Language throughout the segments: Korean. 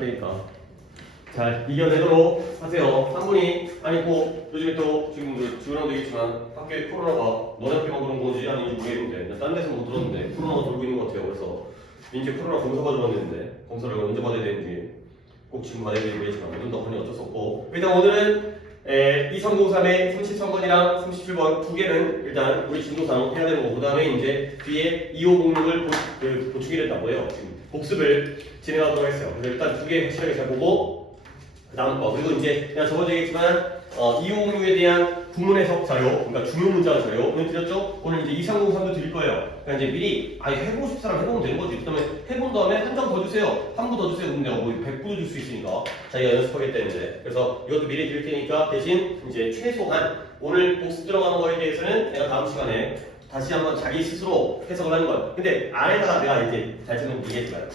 그러니까 잘 이겨내도록 하세요. 한 분이 아니 뭐 요즘에 또 지금 주변도 있지만 학교에 코로나가 너네 학교만 그런 건지 아닌지 모르겠는데 딴 데서 못 들었는데 코로나가 돌고 있는 것 같아요. 그래서 이제 코로나 검사 받아봤는데 검사를 언제 받아야 되는지 꼭 지금 받아야 되겠지만 요즘 덕분에 어쩔 수 없고 일단 오늘은 2303의 33번이랑 37번 두 개는 일단 우리 진도상 해야 되는 거고 그 다음에 이제 뒤에 2506을 보충이 된다고 해요. 지금 복습을 진행하도록 했어요. 그래서 일단 두 개 확실하게 잘 보고 그 다음 거 그리고 이제 그냥 저번에 얘기했지만 2506에 대한 구문 해석 자료 그러니까 중요 문장 자료는 드렸죠? 오늘 이제 2303도 드릴 거예요. 그러니까 이제 미리 해보고 싶은 사람 해보면 되는 거지. 그 다음에 해본 다음에 한 장 더 주세요. 한 분 더 주세요. 근데 뭐 100분도 줄 수 있으니까 자기가 연습하겠다는데 그래서 이것도 미리 드릴 테니까 대신 이제 최소한 오늘 복습 들어가는 거에 대해서는 내가 다음 시간에 다시 한번 자기 스스로 해석을 하는 거야. 근데 안에다가 내가 이제 잘 지금 얘기했지만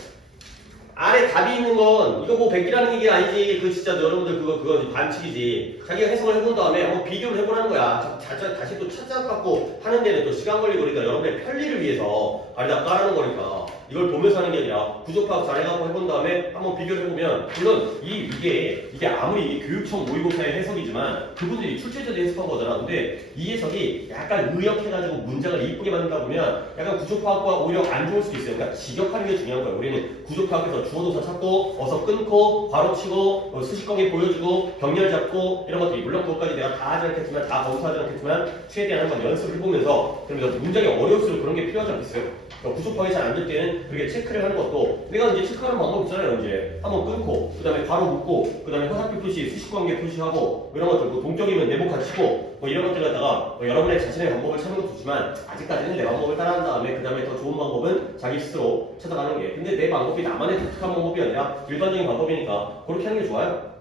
안에 답이 있는 건 이거 뭐 100이라는 얘기 아니지. 그 진짜 여러분들 그거 반칙이지. 자기가 해석을 해본 다음에 한번 비교를 해보라는 거야. 다시 또 찾아갖고 하는 데는 또 시간 걸리고 그러니까 여러분의 편리를 위해서 발에다 깔아놓은 거니까 이걸 보면서 하는 게 아니라 구조 파악 잘해갖고 해본 다음에 한번 비교를 해보면 물론 이게 아무리 교육청 모의고사의 해석이지만 그분들이 출제자들이 해석한 거잖아. 근데 이 해석이 약간 의역해가지고 문장을 이쁘게 만들다 보면 약간 구조 파악과 오히려 안 좋을 수도 있어요. 그러니까 직역하는 게 중요한 거예요. 우리는 구조 파악에서 주어 동사 찾고 어서 끊고 괄호치고 수식관계 보여주고 병렬 잡고 이런 것들이 물론 그것까지 내가 다 하지 않겠지만 다 검사하지 않겠지만 최대한 한번 연습을 해보면서 그러니까 문장이 어려울수록 그런 게 필요하지 않겠어요? 그러니까 구조 파악이 잘 안 될 때는 그렇게 체크를 하는 것도 내가 이제 체크하는 방법 있잖아요. 이제 한번 끊고 그 다음에 괄호 묶고 그 다음에 화살표 표시 수식관계 표시하고 이런 것들 뭐 동격이면 네모 갖추고 뭐 이런 것들 갖다가 여러분의 자신의 방법을 찾는 것도 좋지만 아직까지는 내 방법을 따라한 다음에 그 다음에 더 좋은 방법은 자기 스스로 찾아가는 게 근데 내 방법이 나만의 독특한 방법이 아니라 일반적인 방법이니까 그렇게 하는 게 좋아요.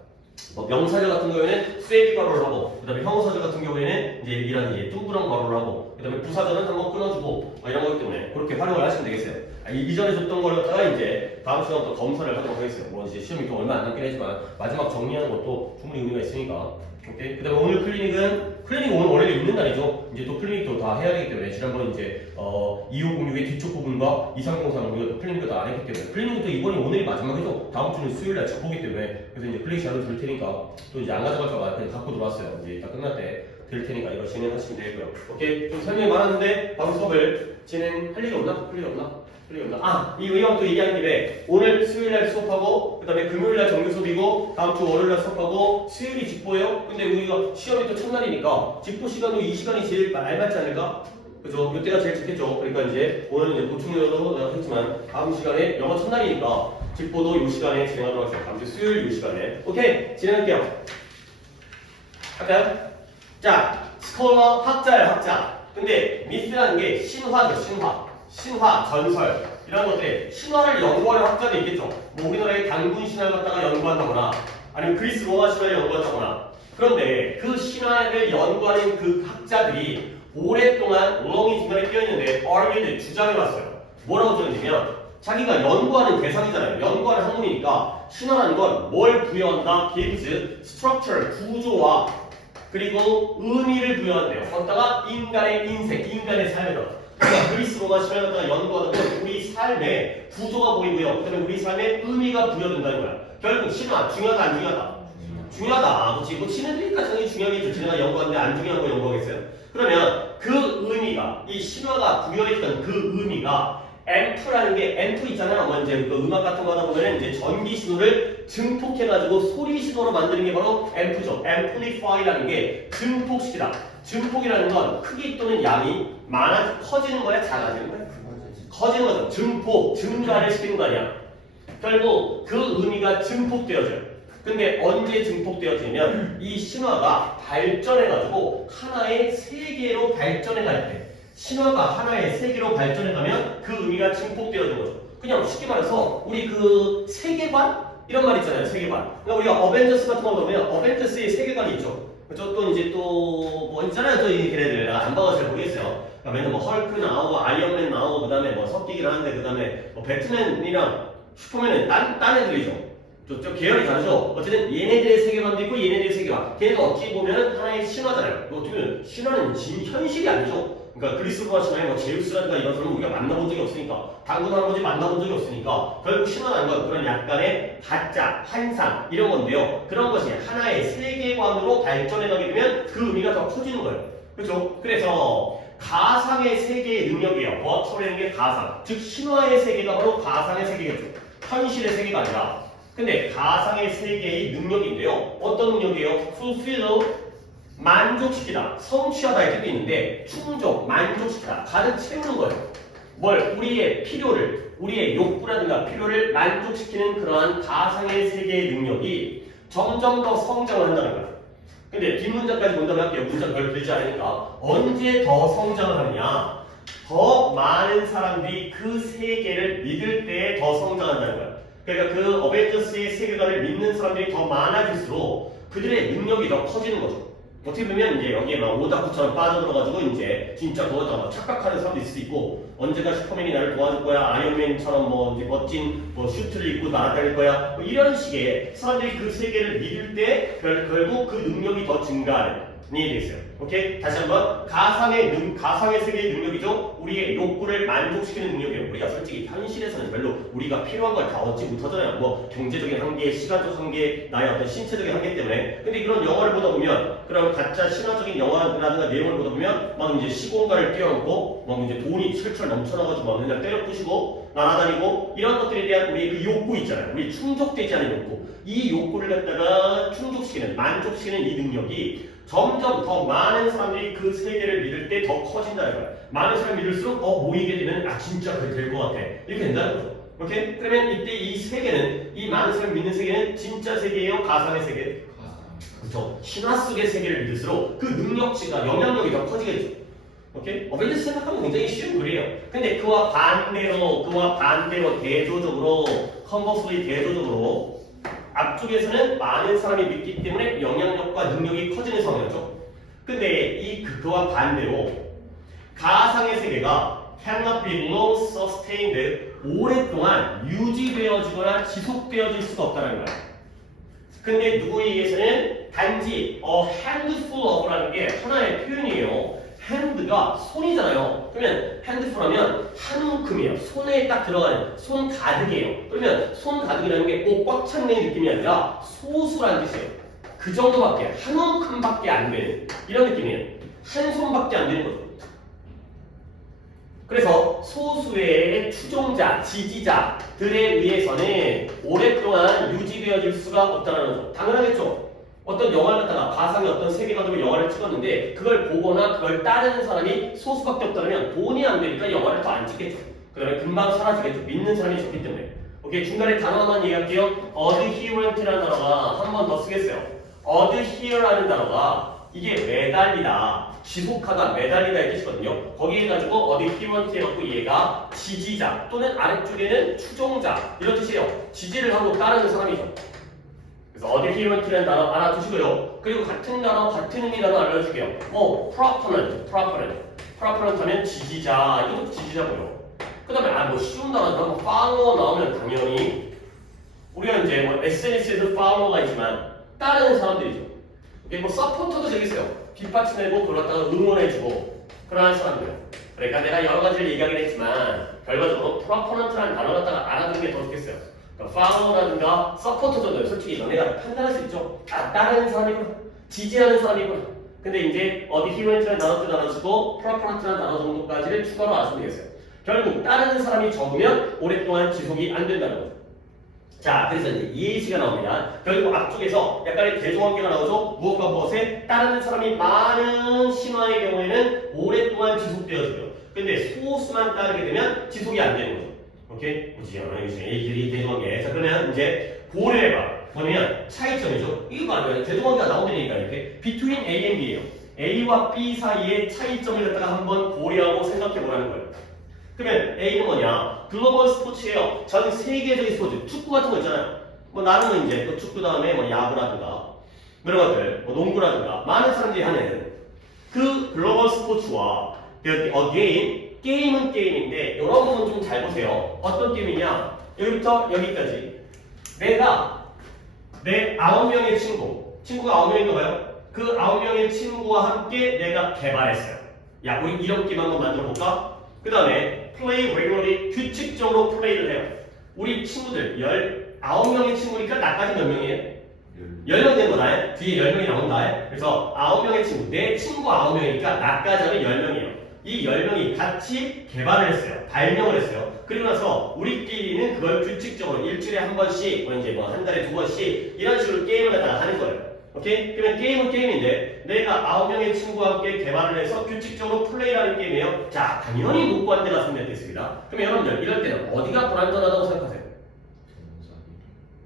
뭐 명사절 같은 경우에는 쐐기 괄호를 하고 그 다음에 형용사절 같은 경우에는 이제 이런 둥그런 괄호를 하고 그 다음에 부사절은 한번 끊어주고 이런 거기 때문에 그렇게 활용을 하시면 되겠어요. 이전에 줬던 걸 갖다가 이제 다음 시간부터 검사를 하도록 하겠어요. 뭐 이제 시험이 또 얼마 안 남긴 하지만 마지막 정리하는 것도 충분히 의미가 있으니까. 오케이. 그 다음에 오늘 클리닉은 오늘 원래는 있는 날이죠. 이제 또 클리닉도 다 해야 되기 때문에 지난번 이제 2506의 뒤쪽 부분과 2303은 우리가 또 클리닉도 다 안 했기 때문에 클리닉은 또 이번이 오늘이 마지막이죠. 다음 주는 수요일 날 직보기 때문에 그래서 이제 클리닉 샤도 줄 테니까 또 이제 안 가져갈까봐 그냥 갖고 들어왔어요. 이제 다 끝날 때 될 테니까 이거 진행하시면 되고요. 오케이. 좀 설명이 많았는데 바로 수업을 진행할 일이 없나? 이 의왕 또 얘기하는 김에 오늘 수요일날 수업하고 그 다음에 금요일날 정규 수업이고 다음 주 월요일날 수업하고 수요일이 직보예요. 근데 우리가 시험이 또 첫날이니까 직보 시간도 이 시간이 제일 알맞지 않을까? 그죠? 이때가 제일 좋겠죠. 그러니까 이제 오늘은 이제 보충으로 내가 했지만 다음 시간에 영어 첫날이니까 직보도 이 시간에 진행하도록 하겠습니다. 다음 주 수요일 이 시간에. 오케이 진행할게요. 할까요? 자, 스콜러 학자예요, 학자. 근데 미스라는 게 신화죠, 신화, 전설 이런 것들 신화를 연구하는 학자도 있겠죠. 뭐 우리나라의 단군 신화를 갖다가 연구한다거나 아니면 그리스 로마 신화를 연구한다거나 그런데 그 신화를 연구하는 그 학자들이 오랫동안 롱이 중간에 끼어있는데 argued 주장해왔어요. 뭐라고 주장했냐면 자기가 연구하는 대상이잖아요. 연구하는 학문이니까 신화라는 건 뭘 부여한다? gives structure, 구조와 그리고 의미를 부여한대요. 거기다가 인간의 인생, 인간의 삶에다. 그러니까 그리스 로마 신화를 갖다가 연구하는 건 우리 삶의 구조가 보이고요. 그다음에 우리 삶에 의미가 부여된다는 거야. 결국 신화 중요하다 안 중요하다? 중요하다. 그렇지. 뭐 친애들이니까 당연히 중요하겠죠. 지네가 연구하는데 안 중요한 거 연구하겠어요. 그러면 그 의미가 이 신화가 부여했던 그 의미가 앰프라는 게 앰프 있잖아요. 뭐 이제 그 음악 같은 거 하다 보면 이제 전기 신호를 증폭해가지고 소리 신호로 만드는 게 바로 앰프죠. amplify라는 게 증폭시키다. 증폭이라는 건 크기 또는 양이 커지는 거야, 작아지는 거야? 커지는 거죠. 증폭, 증가를 시키는 거 아니야. 결국 그 의미가 증폭되어져요. 근데 언제 증폭되어지냐면 이 신화가 발전해가지고 하나의 세계로 발전해갈 때 신화가 하나의 세계로 발전해가면 그 의미가 증폭되어지는 거죠. 그냥 쉽게 말해서 우리 그 세계관? 이런 말 있잖아요. 세계관. 그러니까 우리가 어벤져스 같은 거 보면 어벤져스의 세계관이 있죠. 그렇죠? 또 이제 또 뭐 있잖아요. 또 이 걔네들 안 봐서 잘 모르겠어요. 그러니까 맨날 뭐 헐크 나오고 아이언맨 나오고 그 다음에 뭐 섞이긴 하는데 그 다음에 뭐 배트맨이랑 슈퍼맨은 딴 애들이죠. 저 계열이 다르죠. 어쨌든 얘네들의 세계관도 있고 얘네들의 세계관. 걔네가 어찌 보면 하나의 신화잖아요. 어떻게 보면 신화는 현실이 아니죠. 그러니까 그리스 로마 신화에 뭐 제우스라든가 이런 사람은 우리가 만나본 적이 없으니까 당군 할아버지 만나본 적이 없으니까 결국 신화라는 건 그런 약간의 가짜, 환상 이런 건데요. 그런 것이 하나의 세계관으로 발전해가게 되면 그 의미가 더 커지는 거예요. 그렇죠? 그래서 가상의 세계의 능력이에요. 버추얼이라는 게 가상, 즉 신화의 세계가 바로 가상의 세계겠죠. 현실의 세계가 아니라. 근데 가상의 세계의 능력인데요. 어떤 능력이에요? fulfill, 만족시키다, 성취하다의 뜻도 있는데 충족, 만족시키다, 가득 채우는 거예요. 뭘? 우리의 필요를, 우리의 욕구라든가 필요를 만족시키는 그러한 가상의 세계의 능력이 점점 더 성장을 한다는 거예요. 근데 뒷문장까지 본다면 할게요. 문장 별로 길지 않으니까. 언제 더 성장을 하느냐? 더 많은 사람들이 그 세계를 믿을 때 더 성장한다는 거예요. 그러니까 그 어벤져스의 세계관을 믿는 사람들이 더 많아질수록 그들의 능력이 더 커지는 거죠. 어떻게 보면 이제 여기에 막 오다쿠처럼 빠져들어가지고 이제 진짜 그거다 막 착각하는 사람도 있을 수 있고 언젠가 슈퍼맨이 나를 도와줄 거야 아이언맨처럼 뭐 이제 멋진 뭐 슈트를 입고 날아다닐 거야 뭐 이런 식의 사람들이 그 세계를 믿을 때 결국 그 능력이 더 증가하는 게 있어요. 오케이? 다시 한번 가상의 세계의 능력이죠. 우리의 욕구를 만족시키는 능력이에요. 우리가 솔직히 현실에서는 별로 우리가 필요한 걸 다 얻지 못하잖아요. 뭐 경제적인 한계, 시간적 한계, 나의 어떤 신체적인 한계 때문에. 근데 이런 영화를 보다 보면 그런 가짜 신화적인 영화라든가 내용을 보다 보면 막 이제 시공간을 뛰어넘고 막 이제 돈이 철철 넘쳐나가지고 막 그냥 때려 부시고 날아다니고 이런 것들에 대한 우리의 그 욕구 있잖아요. 우리 충족되지 않은 욕구. 이 욕구를 갖다가 충족시키는, 만족시키는 이 능력이 점점 더 많은 사람들이 그 세계를 믿을 때 더 커진다는 거예요. 많은 사람이 믿을수록 모이게 되면 진짜 그래 될 것 같아. 이렇게 된다는 거죠. 오케이? 그러면 이때 이 세계는 이 많은 사람이 믿는 세계는 진짜 세계예요? 가상의 세계? 그렇죠. 신화 속의 세계를 믿을수록 그 능력치가 영향력이 더 커지겠죠. 오케이? 어벤져스 생각하면 굉장히 쉬운 글이에요. 근데 그와 반대로 대조적으로 컨버스리 대조적으로 앞쪽에서는 많은 사람이 믿기 때문에 영향력과 능력이 커지는 상황이었죠. 근데 그와 반대로 가상의 세계가 cannot be long sustained 오랫동안 유지되어지거나 지속되어질 수가 없다는 거예요. 근데 누구에 의해서는 단지 handful of라는 게 하나의 표현이에요. hand가 손이잖아요. 그러면 handful 하면 한 움큼이에요. 손에 딱 들어가는 손 가득이에요. 그러면 손 가득이라는 게 꼭 꽉 찬 느낌이 아니라 소수라는 뜻이에요. 그 정도밖에 한 움큼밖에 안 되는 이런 느낌이에요. 한 손밖에 안 되는 거죠. 그래서 소수의 추종자, 지지자들에 의해서는 오랫동안 유지되어질 수가 없다는 거죠. 당연하겠죠. 어떤 영화를 갖다가 가상의 어떤 세계관으로 영화를 찍었는데 그걸 보거나 그걸 따르는 사람이 소수밖에 없다면 돈이 안 되니까 영화를 더 안 찍겠죠. 그다음에 금방 사라지겠죠. 믿는 사람이 적기 때문에. 오케이, 중간에 단어 하나만 얘기할게요. adherent라는 단어가 한 번 더 쓰겠어요. adhere라는 단어가 이게 매달리다, 지속하다, 매달리다의 뜻이거든요. 거기에 가지고 adherent 해갖고 얘가 지지자 또는 아래쪽에는 추종자 이런 뜻이에요. 지지를 하고 따르는 사람이죠. 그래서 adherent라는 단어 알아두시고요. 그리고 같은 단어, 같은 의미 단어 알려줄게요. proponent 하면 지지자, 이것도 지지자고요. 그 다음에 뭐 쉬운 단어죠. follower 나오면 당연히 우리가 이제 뭐 SNS에도 follower가 있지만 따르는 사람들이죠. 이게 뭐 서포터도 저기 있어요. 뒷받침해고 그걸 갖다가 응원해주고 그러한 사람들. 그러니까 내가 여러 가지를 얘기하긴 했지만 결과적으로 proponent라는 단어 갖다가 알아두는 게 더 좋겠어요. 그러니까 follower라든가 서포터도 솔직히 너네가 판단할 수 있죠. 따르는 사람이구나, 지지하는 사람이구나. 근데 이제 adherent라는 단어도 알아주고 proponent라는 단어 정도까지를 추가로 알아주면 되겠어요. 결국 따르는 사람이 적으면 오랫동안 지속이 안 된다는 거죠. 자, 그래서 이제 예시가 나옵니다. 결국 앞쪽에서 약간의 대조관계가 나오죠. 무엇과 무엇에 따르는 사람이 많은 신화의 경우에는 오랫동안 지속되어져요. 근데 소수만 따르게 되면 지속이 안 되는 거죠. 오케이? 보시죠. 이 대조관계. 자, 그러면 이제 고려해봐. 보면 차이점이죠. 이거 말이에요. 대조관계가 나오니까 이렇게 between A and B예요. A와 B 사이의 차이점을 갖다가 한번 고려하고 생각해 보라는 거예요. 그러면 A는 뭐냐? 글로벌 스포츠예요. 전 세계적인 스포츠. 축구 같은 거 있잖아요. 뭐 나름은 이제 또 축구 다음에 뭐 야구라든가 이런 것들, 뭐 농구라든가 많은 사람들이 하는 그 글로벌 스포츠와 게임은 게임인데 이런 부분 좀 잘 보세요. 어떤 게임이냐? 여기부터 여기까지 내가 내 9명의 친구가 9명인가 봐요. 그 9명의 친구와 함께 내가 개발했어요. 야, 우리 이런 게임 한번 만들어 볼까? 그 다음에 play regularly, 규칙적으로 플레이를 해요. 우리 친구들 19명의 친구니까 나까지 몇 명이에요? 10명 된 거다. 뒤에 10명이 나온다. 그래서 9명의 친구, 내 친구 9명이니까 나까지 하면 10명이에요. 이 10명이 같이 개발을 했어요. 발명을 했어요. 그리고 나서 우리끼리는 그걸 규칙적으로 일주일에 한 번씩, 이제 뭐 한 달에 2번씩 이런 식으로 게임을 갖다가 하는 거예요. 오케이? 그러면 게임은 게임인데 내가 9명의 친구와 함께 개발을 해서 규칙적으로 플레이를 하는 게임이에요. 자, 당연히 목관대가 선택됐습니다. 그럼 여러분들 이럴 때는 어디가 불안전하다고 생각하세요?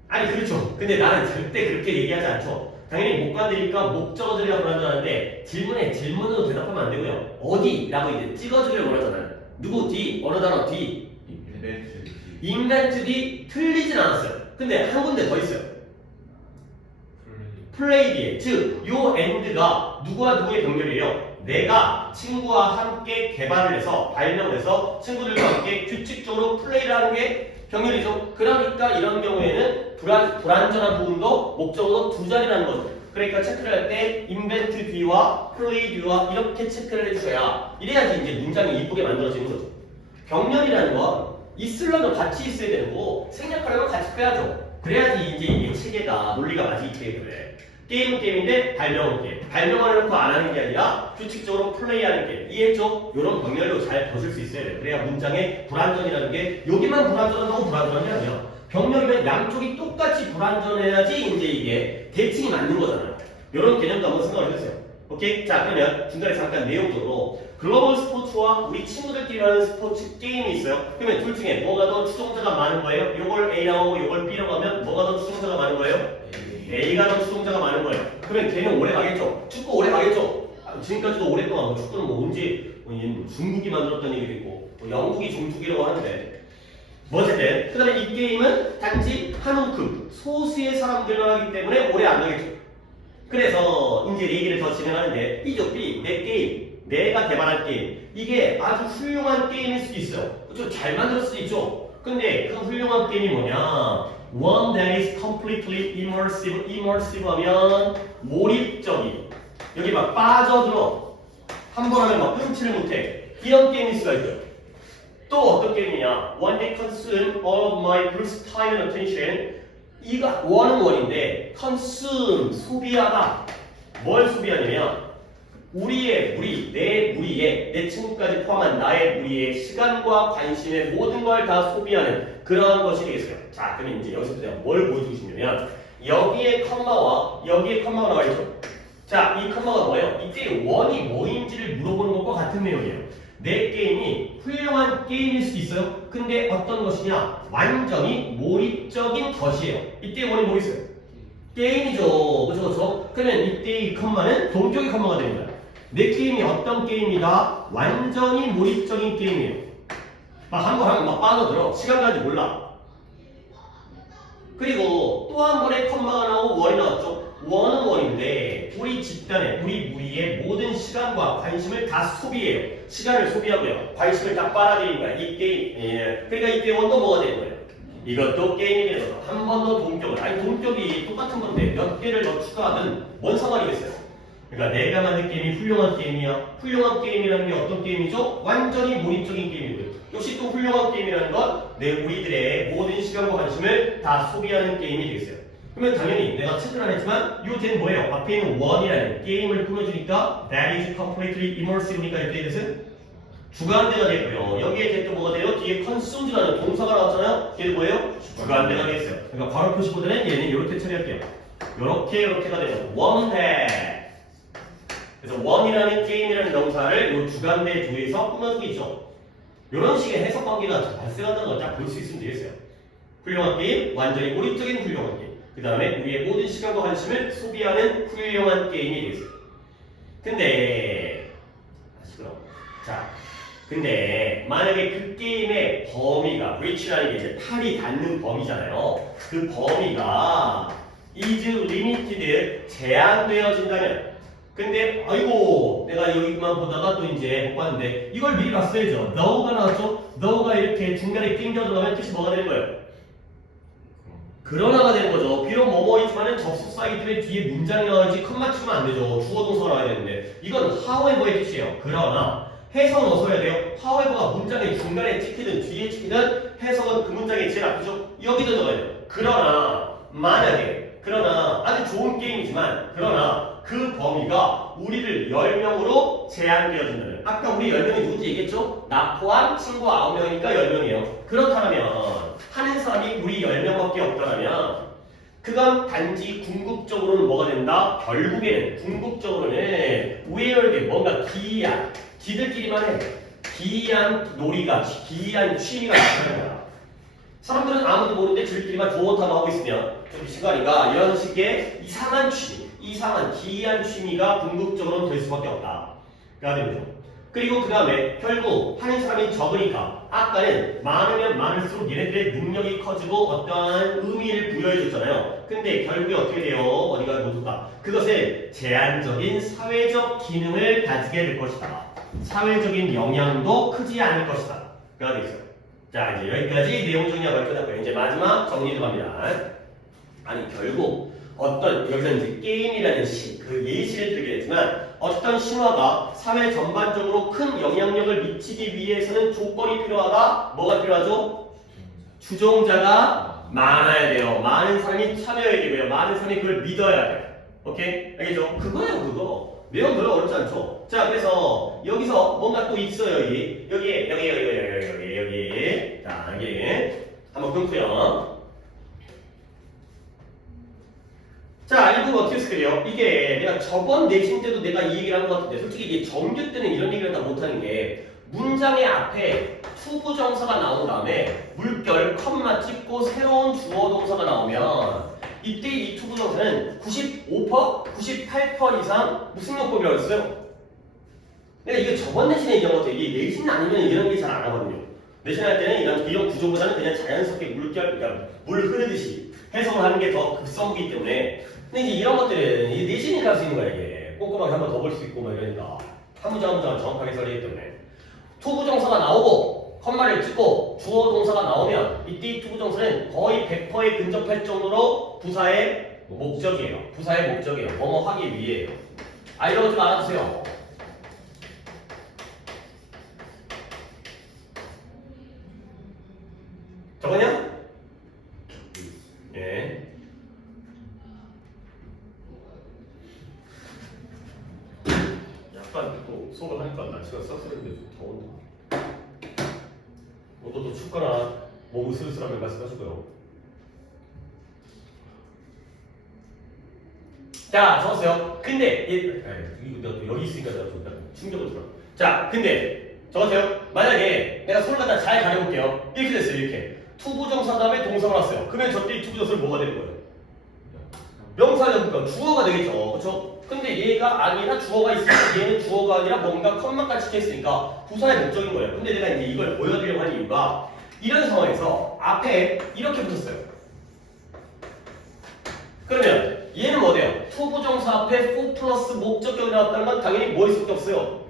아니 그렇죠. 근데 나는 절대 그렇게 얘기하지 않죠. 당연히 목관대니까 목적어들이가 불안전한데 질문으로 대답하면 안 되고요. 어디라고 이제 찍어주길 원하잖아요. 누구 D? 어느 단어 D? 인벤트 D 틀리진 않았어요. 근데 한 군데 더 있어요. 플레이 뒤에, 즉, 요 end가 누구와 누구의 병렬이에요? 내가 친구와 함께 개발을 해서 발명을 해서 친구들과 함께 규칙적으로 플레이를 하는 게 병렬이죠. 그러니까 이런 경우에는 불안전한 부분도 목적어도 두 자리라는 거죠. 그러니까 체크를 할 때 invent D와 play D와 이렇게 체크를 해주셔야 이래야지 이제 문장이 이쁘게 만들어지는 거죠. 병렬이라는 건 있으려면 같이 있어야 되는 거고 생략하려면 같이 빼야죠. 그래야지 이제 이 체계가 논리가 맞기 때문에 게임은 게임인데 발명은 게임. 발명을 해놓고 안 하는 게 아니라 규칙적으로 플레이하는 게임. 이해했죠? 이런 병렬로 잘 벗을 수 있어야 돼요. 그래야 문장의 불안전이라는 게 여기만 불안전하다고 불안전한 게 아니야. 병렬이면 양쪽이 똑같이 불안전해야지 이제 이게 대칭이 맞는 거잖아요. 이런 개념도 한번 생각을 해주세요. 오케이? 자, 그러면 중간에 잠깐 내용적으로 글로벌 스포츠와 우리 친구들끼리 하는 스포츠 게임이 있어요. 그러면 둘 중에 뭐가 더 추종자가 많은 거예요? 요걸 A라고 하고 요걸 B라고 하면 뭐가 더 추종자가 많은 거예요? A가 더 추종자가 많은 거예요. 그러면 걔는 오래 가겠죠? 축구 오래 가겠죠? 지금까지도 오랫동안 뭐 축구는 뭐 언제 중국이 만들었다는 얘기도 있고 뭐 영국이 종축이라고 하는데 뭐 어쨌든 그 다음에 이 게임은 단지 한 움큼 소수의 사람들만 하기 때문에 오래 안 가겠죠. 그래서 이제 얘기를 더 진행하는데 B죠. B, 내 게임, 내가 개발한 게임 이게 아주 훌륭한 게임일 수도 있어요. 좀 잘 만들었을 수도 있죠. 근데 그 훌륭한 게임이 뭐냐? One that is completely immersive 하면 몰입적인 여기 막 빠져들어 한 번 하면 막 끊지를 못해 이런 게임일 수가 있어요. 또 어떤 게임이냐? One that consume all of my brute time and attention 이가 원은 원인데 consume 소비하다 뭘 소비하냐면 우리의 무리, 내 무리에 내 친구까지 포함한 나의 무리의 시간과 관심의 모든 걸 다 소비하는 그러한 것이 되겠어요. 자, 그럼 이제 여기서 내가 뭘 보여주고 싶냐면 여기에 컴마와 여기에 컴마가 나와 있죠. 자, 이 컴마가 뭐예요? 이때 원이 뭐인지를 물어보는 것과 같은 내용이에요. 내 게임이 훌륭한 게임일 수도 있어요. 근데 어떤 것이냐? 완전히 몰입적인 것이에요. 이때 원이 뭐 있어요? 게임이죠. 그죠? 그러면 이때 이 컴마는 동격의 컴마가 됩니다. 내 게임이 어떤 게임이다? 완전히 몰입적인 게임이에요. 막 한 번 하면 막 빠져들어. 시간 가는지 몰라. 그리고 또 한 번에 컴마가 나오고 원이 나왔죠. 원은 원인데 우리 집단의 우리 무리의 모든 시간과 관심을 다 소비해요. 시간을 소비하고요. 관심을 다 빨아들이는 거야. 이 게임. 예. 그러니까 이때 원도 뭐가 되는 거예요? 이것도 게임이 되는 거죠. 한 번 더 동격을. 아니 동격이 똑같은 건데 몇 개를 더 추가하든 뭔 상관이겠어요? 그러니까 내가 만든 게임이 훌륭한 게임이야. 훌륭한 게임이라는 게 어떤 게임이죠? 완전히 몰입적인 게임이고요. 역시 또 훌륭한 게임이라는 건 내 우리들의 모든 시간과 관심을 다 소비하는 게임이 되겠어요. 그러면 당연히 내가 체크를 안 했지만 요 된 뭐예요? 앞에 있는 원이라는 게임을 꾸며주니까 that is completely immersive니까 이렇게 뜻은 주관대가 되고요. 여기에 대또 뭐가 돼요? 뒤에 consume라는 동사가 나왔잖아요. 얘는 뭐예요? 주관대가 되겠어요. 그러니까 바로 표시보다는 얘는 이렇게 처리할게요. 이렇게가 되죠. one that 그래서 원이라는 게임이라는 명사를 이 주관대 조에서 꾸며주고 있죠. 이런 식의 해석 관계가 발생한다는 걸 딱 볼 수 있으면 되겠어요. 훌륭한 게임, 완전히 몰입적인 훌륭한 게임. 그 다음에 우리의 모든 시간과 관심을 소비하는 훌륭한 게임이 되겠어요. 근데 근데 만약에 그 게임의 범위가 breach라는 게 이제 팔이 닿는 범위잖아요. 그 범위가 is limited 제한되어진다면 근데 아이고 내가 여기만 보다가 또 이제 못 봤는데 이걸 미리 봤어야죠. though가 나왔죠. though가 이렇게 중간에 낑겨 들어가면 뜻이 뭐가 되는 거예요? 그러나가 되는 거죠. 비록 뭐뭐이지만은 접속사이기 때문에 뒤에 문장이 나와야지 컴마 치면 안 되죠. 주어 동사가 나와야 되는데 이건 however의 뜻이에요. 그러나 해석은 어디서 해야 돼요? however가 문장의 중간에 찍히든 뒤에 찍히든 해석은 그 문장의 제일 앞이죠? 여기도 적어야 돼요. 그러나 만약에 아주 좋은 게임이지만 그러나 그 범위가 우리를 10명으로 제한되어진다면 아까 우리 10명이 누군지 얘기했죠? 나 포함 친구 9명이니까 10명이에요. 그렇다면 하는 사람이 우리 10명밖에 없다면 그건 단지 궁극적으로는 뭐가 된다? 결국에는 궁극적으로는 우회열게 뭔가 기이한 지들끼리만 해 기이한 놀이가 기이한 취미가 나타나는 거야. 사람들은 아무도 모르는데 지들끼리만 좋다고 하고 있으면 좀 미친 거 아닌가? 이런 식의 이상한 취미 이상한 기이한 취미가 궁극적으로는 될 수밖에 없다. 그래야 되는 거죠. 그리고 그 다음에 결국 하는 사람이 적으니까 아까는 많으면 많을수록 얘네들의 능력이 커지고 어떠한 의미를 부여해줬잖아요. 근데 결국에 어떻게 돼요? 어디가 모두가 그것은 제한적인 사회적 기능을 가지게 될 것이다. 사회적인 영향도 크지 않을 것이다. 그래야 되겠어요. 자 이제 여기까지 내용 정리가 끝났고요. 이제 마지막 정리 좀 합니다. 아니 결국 어떤 여기서 이제 게임이라는 그 예시를 들게 되지만 어떤 신화가 사회 전반적으로 큰 영향력을 미치기 위해서는 조건이 필요하다. 뭐가 필요하죠? 주종자가 많아야 돼요. 많은 사람이 참여해야 되고요. 많은 사람이 그걸 믿어야 돼요. 오케이? 알겠죠? 그거예요 그거. 내용 별로 어렵지 않죠? 자 그래서 여기서 뭔가 또 있어요. 여기 자 여기 한번 끊고요. 자, 이 부분 어떻게 쓸게요? 이게 내가 저번 내신 때도 내가 이 얘기를 한 것 같은데 솔직히 이게 정규 때는 이런 얘기를 다 못하는 게 문장의 앞에 투부정사가 나온 다음에 물결, 컴마 찍고 새로운 주어 동사가 나오면 이때 이 투부정사는 95%, 98% 이상 무슨 용법이라고 했어요? 내가 이게 저번 내신에 얘기한 것 같아요. 이게 내신 아니면 이런 게 잘 안 하거든요. 내신 할 때는 이런 구조보다는 그냥 자연스럽게 물결, 그러니까 물 흐르듯이 해석을 하는 게 더 급선무기 때문에 근데 이제 이런 것들은 이 내신이 갈 수 있는 거야 이게 꼼꼼하게 한번 더 볼 수 있고 막 이러니까 한 문장 한 문장 정확하게 처리하기 때문에 투부정사가 나오고 컴마를 찍고 주어 동사가 나오면 이때 투부정사는 거의 100%에 근접할 정도로 부사의 목적이에요. 부사의 목적이에요. 뭐뭐 하기 위해요. 아 이런 거 좀 알아두세요. 저거냐? 예. 약간 또 수업을 하니까 날씨가 쌀쌀한데 좀 더운데 또 춥거나 몸이 스르스르하면 말씀하시고요. 자 적었어요. 근데 이거 내가 또 여기 있으니까 내가 좀 약간 충격을 들어. 자 근데 적었어요. 만약에 내가 손을 갖다 잘 가려볼게요. 이렇게 됐어요. 이렇게 투부정사 다음에 동사가 왔어요. 그러면 저때 투부정사는 뭐가 되는 거예요? 명사니까 주어가 되겠죠. 그렇죠? 근데 얘가 아니라 주어가 있으니까 얘는 주어가 아니라 뭔가 컴마까지 찍혀있으니까 부사의 목적인 거예요. 근데 내가 이제 이걸 보여드리려고 하는 이유가 이런 상황에서 앞에 이렇게 붙었어요. 그러면 얘는 뭐 돼요? 투부정사 앞에 for 플러스 목적격이 나왔다는 건 당연히 뭐일 수밖에 없어요.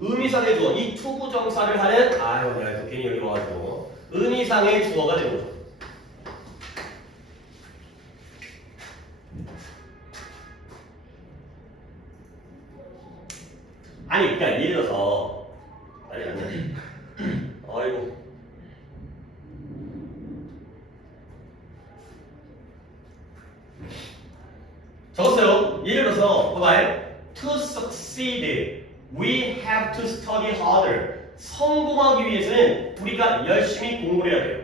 의미상의 주어. 이 투부정사를 하는 내가 괜히 여기 와가지고 의미상의 주어가 되는 거죠. 아니 그러니까 예를 들어서 아이고 적었어요. 예를 들어서 봐봐요. To succeed, we have to study harder. 성공하기 위해서는 우리가 열심히 공부를 해야 돼요.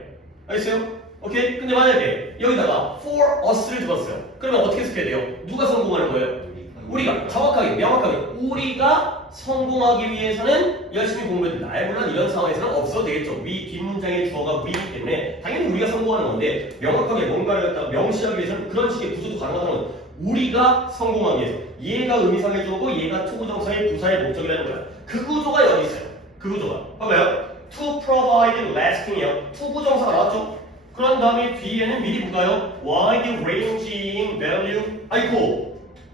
알겠어요? 오케이? 근데 만약에 여기다가 for us를 집었어요. 그러면 어떻게 해석해야 돼요? 누가 성공하는 거예요? 우리가 정확하게 명확하게 우리가 성공하기 위해서는 열심히 공부해야 된다. 물론 이런 상황에서는 없어도 되겠죠. 위 뒷문장의 주어가 위이기 때문에 당연히 우리가 성공하는 건데 명확하게 뭔가를 갖다가 명시하기 위해서는 그런 식의 구조도 가능하다는 건 우리가 성공하기 위해서 얘가 의미상의 주어고 얘가 투부정사의 부사의 목적이라는 거야. 그 구조가 여기 있어요. 그 구조가 봐봐요. To provide lasting이요. 투부정사가 나왔죠? 그런 다음에 뒤에는 미리 볼까요? wide ranging value. 아이고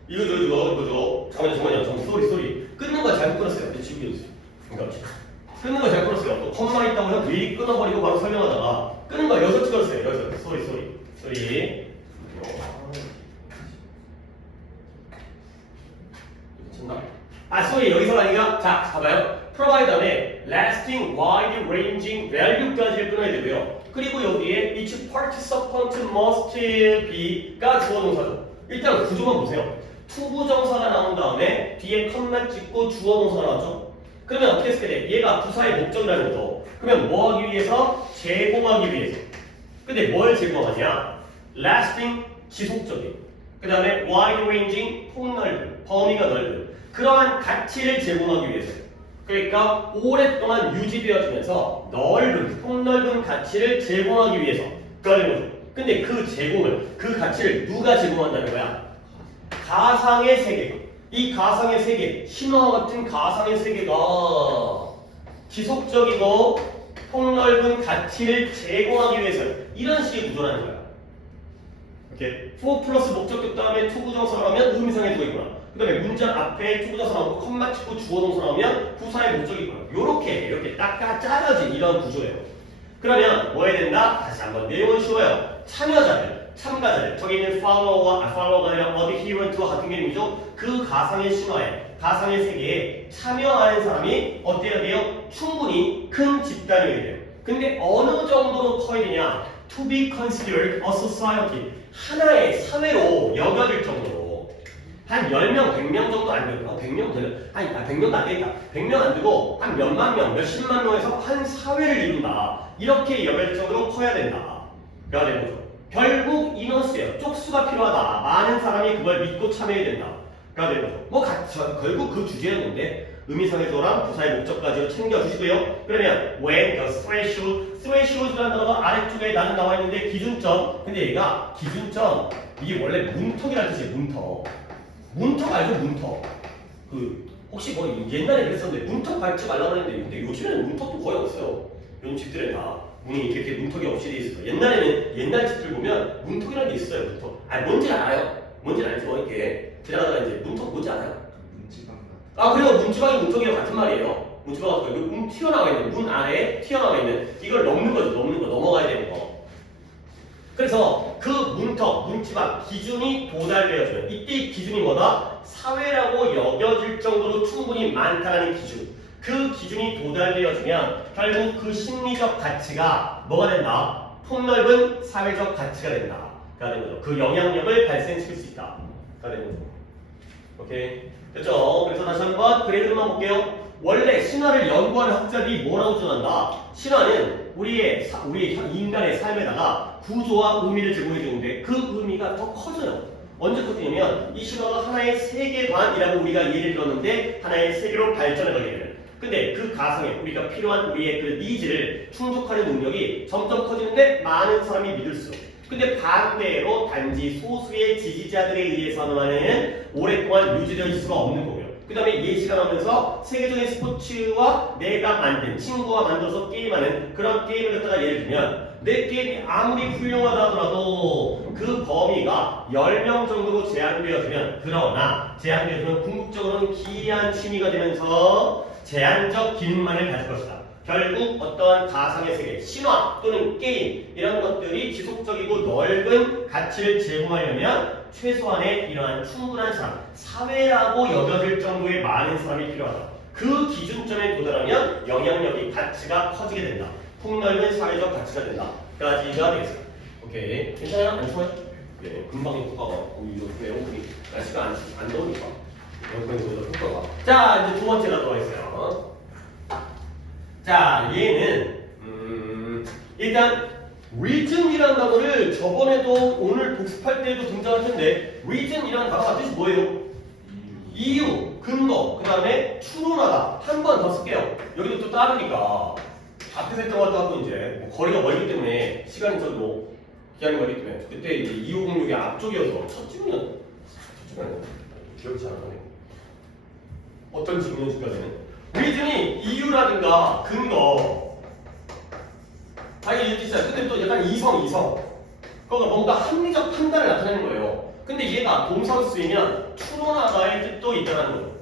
이거죠. 잠깐만요. 쏘리. 끊는 거 잘못 끊었어요. 지금 이었어요. 그러니까 끊는 거 잘못 끊었어요. 또 컴마 있다고 해서 미리 끊어버리고 바로 설명하다가 끊는 거 여기서 끊었어요. 여기서 쏘리. 미쳤나? 쏘리 여기서가 아니라 자 봐봐요. provide 다음에 lasting, wide-ranging value까지를 끊어야 되고요. 그리고 여기에 each participant must be가 주어 동사죠. 일단 구조만 보세요. 투부정사가 나온 다음에 뒤에 컴마 찍고 주어 동사가 나왔죠. 그러면 어떻게 했을 때 얘가 부사의 목적이라는 거죠. 그러면 뭐 하기 위해서? 제공하기 위해서. 근데 뭘 제공하냐? lasting, 지속적인. 그 다음에 wide-ranging, 폭넓은, 범위가 넓은 그러한 가치를 제공하기 위해서. 그러니까 오랫동안 유지되어지면서 넓은, 폭넓은 가치를 제공하기 위해서 그러는 거죠. 근데 그 제공을, 그 가치를 누가 제공한다는 거야? 가상의 세계가. 이 가상의 세계, 신화와 같은 가상의 세계가 지속적이고 폭넓은 가치를 제공하기 위해서 이런 식의 구조라는 거야. 오케이. for 플러스 목적격 다음에 투부정사 나오면 의미상의 주어이구나. 그 다음에 문장 앞에 투부정사 나오고 컴마 찍고 주어 동사 나오면 부사의 목적이구나. 요렇게 이렇게 딱 짜여진 이런 구조예요. 그러면 뭐 해야 된다? 다시 한번 내용은 쉬워요. 참가자들 저기 있는 follow가 아니라 adherent와 같은 개념이죠. 그 가상의 신화에 가상의 세계에 참여하는 사람이 어때야 돼요? 충분히 큰 집단이어야 돼요. 근데 어느 정도로 커야 되냐? To be considered a society. 하나의 사회로 여겨질 정도로 한 10명, 100명 정도 안 되고 100명 되는 아니 100명도 안 되겠다. 100명 안 되고 한 몇만 명, 몇십만 명에서 한 사회를 이룬다. 이렇게 여겨질 정도로 커야 된다. 가 되는 거죠. 결국 인원수예요. 쪽수가 필요하다. 많은 사람이 그걸 믿고 참여해야 된다. 가 되는 거죠. 뭐 결국 그 주제였는데 의미상의 조랑 부사의 목적까지로 챙겨주시고요. 그러면 when the threshold라는 단어가 아래쪽에 나는 나와 있는데 기준점. 근데 얘가 기준점 이게 원래 문턱이라는 뜻이에요. 문턱 알죠? 문턱. 그 혹시 뭐 옛날에 그랬었는데 문턱 밟지 말라고 했는데 근데 요즘에는 문턱도 거의 없어요. 요즘 집들에 다 문이 이렇게 문턱이 없이 돼 있어요. 옛날에는 옛날 집들 보면 문턱이라는 게 있어요. 문턱. 뭔지 알아요? 뭔지 알지? 뭐 이렇게 지나가다가 이제 문턱 뭔지 알아요? 문지방 그래요. 문지방이 문턱이랑 같은 말이에요. 문지방 같은 거. 튀어나와 있는 문 안에 튀어나와 있는 이걸 넘는 거죠. 넘어가야 되는 거. 그래서 그 문턱, 문지방 기준이 도달되어지면 이때 기준이 뭐다? 사회라고 여겨질 정도로 충분히 많다는 기준. 그 기준이 도달되어지면 결국 그 심리적 가치가 뭐가 된다? 폭넓은 사회적 가치가 된다. 가 되는 거죠. 그 영향력을 발생시킬 수 있다. 가 되는 거죠. 오케이. 됐죠? 그래서 다시 한번 그래드만 볼게요. 원래 신화를 연구하는 학자들이 뭐라고 주장한다? 신화는 우리 인간의 삶에다가 구조와 의미를 제공해 주는데 그 의미가 더 커져요. 언제 커지냐면 이 신화가 하나의 세계관이라고 우리가 예를 들었는데 하나의 세계로 발전해 가게 되는. 근데 그 가상에 우리가 필요한 우리의 그 니즈를 충족하는 능력이 점점 커지는데 많은 사람이 믿을수록. 근데 반대로 단지 소수의 지지자들에 의해서만은 오랫동안 유지되어 있을 수가 없는 거고요. 그 다음에 예시가 나오면서 세계적인 스포츠와 내가 만든 친구가 만들어서 게임하는 그런 게임을 갖다가 예를 들면 내 게임이 아무리 훌륭하다 하더라도 그 범위가 10명 정도로 제한되어지면 그러나 제한되어지면 궁극적으로는 기이한 취미가 되면서 제한적 기능만을 가질 것이다. 결국 어떠한 가상의 세계, 신화 또는 게임 이런 것들이 지속적이고 넓은 가치를 제공하려면 최소한의 이러한 충분한 사람, 사회라고 여겨질 정도의 많은 사람이 필요하다. 그 기준점에 도달하면 영향력이 가치가 커지게 된다. 폭넓은 사회적 가치가 된다. 까지가 되겠습니다. 오케이. 괜찮아요? 안 추워요? 네, 금방 효과가 요즘에 에어컨이 날씨가 안 더우니까 에어컨이 오히려 효과가. 자, 이제 두 번째가 들어와 있어요. 자, 얘는 일단 reason이라는 단어를 저번에도 오늘 복습할 때도 등장할 텐데 reason이라는 단어가 뜻이 뭐예요? 이유, 근거, 그 다음에 추론하다. 한 번 더 쓸게요. 여기도 또 따르니까 앞에서 했던 것도 하고 이제 뭐 거리가 멀기 때문에 시간이 저도 기한이 멀기 때문에 그때 이제 2506이 앞쪽이어서 첫 질문은 기억이 잘 안 나네요. 어떤 질문인지까지는 reason이 이유라든가 근거 당연히 이렇게 있어요. 근데 또 약간 이성 그거가 뭔가 합리적 판단을 나타내는 거예요. 근데 얘가 동사로 쓰이면 추론하다의 뜻도 있다는 거예요.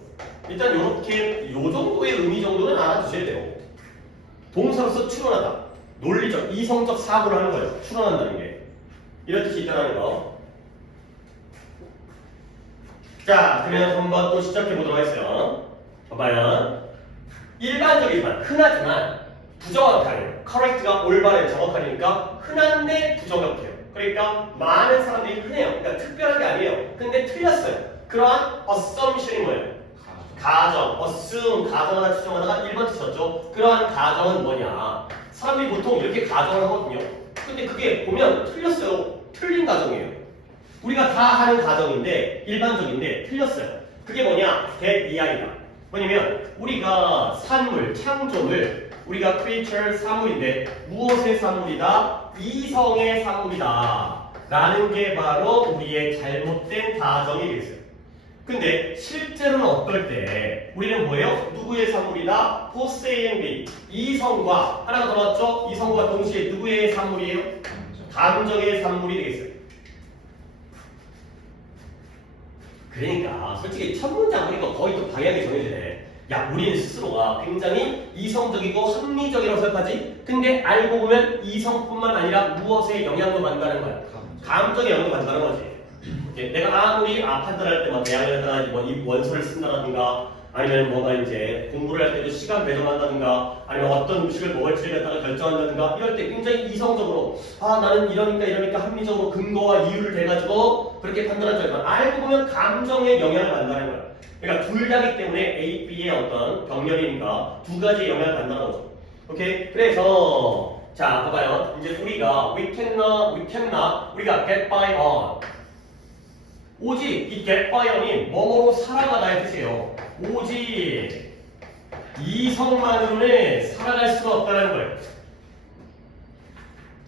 일단 요렇게 요 정도의 의미 정도는 알아두셔야 돼요. 동사로서 추론하다 논리적, 이성적 사고를 하는 거예요. 추론한다는 게 이런 뜻이 있다는 거. 자, 그러면 한번 또 시작해 보도록 하겠어요. 봐봐요. 일반적이지만 흔하지만 부정확하네요. correct가 올바른 정확하니까 흔한데 부정확해요. 그러니까 많은 사람들이 흔해요. 그러니까 특별한 게 아니에요. 근데 틀렸어요. 그러한 assumption이 뭐예요? 가정, assume, 가정하다 추정하다가 1번 치셨죠. 그러한 가정은 뭐냐? 사람들이 보통 이렇게 가정을 하거든요. 근데 그게 보면 틀렸어요. 틀린 가정이에요. 우리가 다 하는 가정인데 일반적인데 틀렸어요. 그게 뭐냐? that 이하이다. 뭐냐면 우리가 산물, 창조물, 우리가 creature 산물인데 무엇의 산물이다? 이성의 산물이다. 라는 게 바로 우리의 잘못된 가정이 되겠어요. 근데 실제로는 어떨 때 우리는 뭐예요? 누구의 산물이다? 보스 A and B. 이성과 하나가 더 나왔죠? 이성과 동시에 누구의 산물이에요? 감정의 산물이 되겠어요. 그러니까 솔직히 첫 문장 보니까 거의 또 방향이 정해지네. 야, 우리는 스스로가 굉장히 이성적이고 합리적이라고 생각하지? 근데 알고 보면 이성뿐만 아니라 무엇에 영향도 받는다는 거야. 감정에 영향도 받는다는 거지. 내가 아무리 판단할 때만 대학을 하다가 이 원서를 쓴다든가 아니면 뭔가 이제 공부를 할 때도 시간 배정한다든가 아니면 어떤 음식을 먹을지를 갖다가 결정한다든가 이럴 때 굉장히 이성적으로 나는 이러니까 합리적으로 근거와 이유를 대가지고 그렇게 판단할 줄 알지만 알고 보면 감정에 영향을 받는다는 거야. 그러니까 둘 다기 때문에 A, B의 어떤 병렬이니까 두 가지의 영향을 받는다는 거죠. 오케이? 그래서 자 봐봐요. 이제 우리가 we cannot 우리가 get by on 오직 이 get by on이 뭐뭐로 살아가다의 뜻이에요. 오직 이성만으로는 살아갈 수가 없다는 거예요.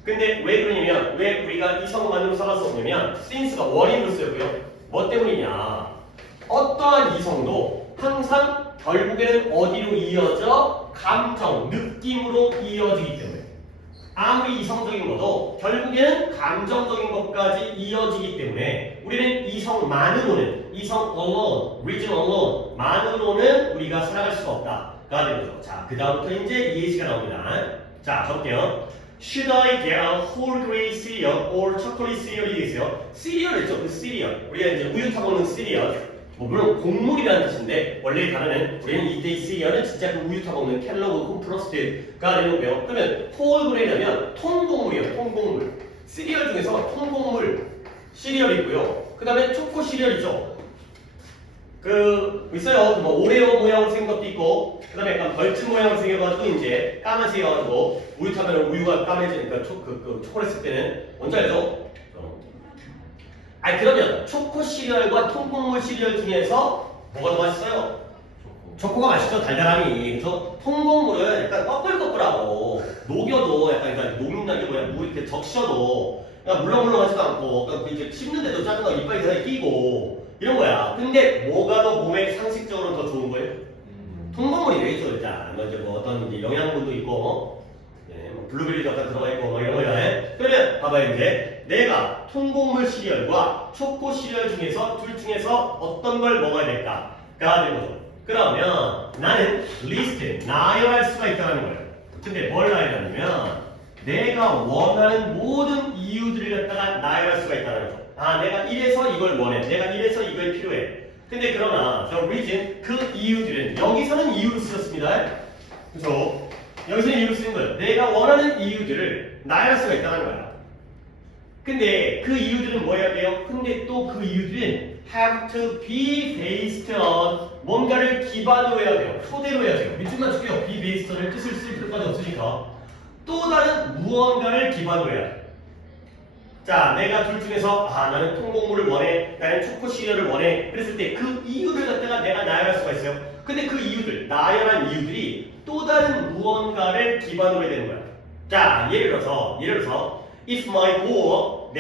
근데 왜 그러냐면 왜 우리가 이성만으로 살아갈 수 없냐면 since가 원인으로 쓰였고요. 뭐 때문이냐? 어떠한 이성도 항상 결국에는 어디로 이어져? 감정, 느낌으로 이어지기 때문에 아무리 이성적인 것도 결국에는 감정적인 것까지 이어지기 때문에 우리는 이성만으로는 이성 alone, reason alone 만으로는 우리가 살아갈 수가 없다가 되는 거죠. 자, 그 다음부터 이제 예시가 나옵니다. 자, 가볼게요. Should I get a whole grain cereal or chocolate cereal이 되겠어요? cereal 있죠? 그 cereal. 우리가 이제 우유 타먹는 cereal. 물론 곡물이라는 뜻인데 원래 단어는 우리는 이때 cereal은 진짜 그 우유 타먹는 켈로그 콤프로스트가 되는 거고요. 그러면 whole grain이라면 통곡물이에요. 통곡물. 시리얼 중에서 통곡물 시리얼이 있고요. 그 다음에 초코 시리얼이죠. 있어요. 뭐 오레오 모양으로 생긴 것도 있고, 그 다음에 약간 벌집 모양으로 생겨가지고 이제 까만색이어가지고 우유 타면 우유가 까매지니까 초콜릿 쓸 때는 뭔지 알죠? 그러면 초코 시리얼과 통곡물 시리얼 중에서 뭐가 더 맛있어요? 초코가 맛있죠. 달달함이. 그래서 통곡물은 약간 꺼끌꺼끌하고 녹여도 약간 녹는다는 게 뭐야? 물 이렇게 적셔도 그러니까 물렁물렁하지도 않고 그러니까 이제 씹는데도 짜증나고 이빨이 다 끼고 이런 거야. 근데 뭐가 더 몸에 상식적으로 더 좋은 거예요? 통곡물이 되겠죠. 일단 이제 뭐 어떤 이제 영양분도 있고 뭐 블루베리도 약간 들어가 있고 뭐 이런 거야. 그러면 봐봐요. 이제 내가 통곡물 시리얼과 초코 시리얼 중에서 둘 중에서 어떤 걸 먹어야 될까가 되는 거죠. 그러면 나는 리스트, 나열할 수가 있다는 거예요. 근데 뭘 나열하냐면 내가 원하는 모든 이유들을 갖다가 나열할 수가 있다는 거죠. 내가 이래서 이걸 원해. 내가 이래서 이걸 필요해. 근데 그러나 저 reason, 그 이유들은 여기서는 이유로 쓰였습니다. 그죠? 여기서는 이유로 쓰는 거예요. 내가 원하는 이유들을 나열할 수가 있다는 거야. 근데 그 이유들은 뭐 해야 돼요? 근데 또 그 이유들은 have to be based on 뭔가를 기반으로 해야 돼요. 토대로 해야 돼요. 밑줄만 줄게요. be based on을 뜻을 쓸 필요까지 없으니까 또 다른 무언가를 기반으로 해야 돼요. 자, 내가 둘 중에서 나는 통곡물을 원해, 나는 초코 시리얼을 원해 그랬을 때 그 이유를 갖다가 내가 나열할 수가 있어요. 근데 그 이유들, 나열한 이유들이 또 다른 무언가를 기반으로 해야 되는 거야. 자, 예를 들어서 if my goal,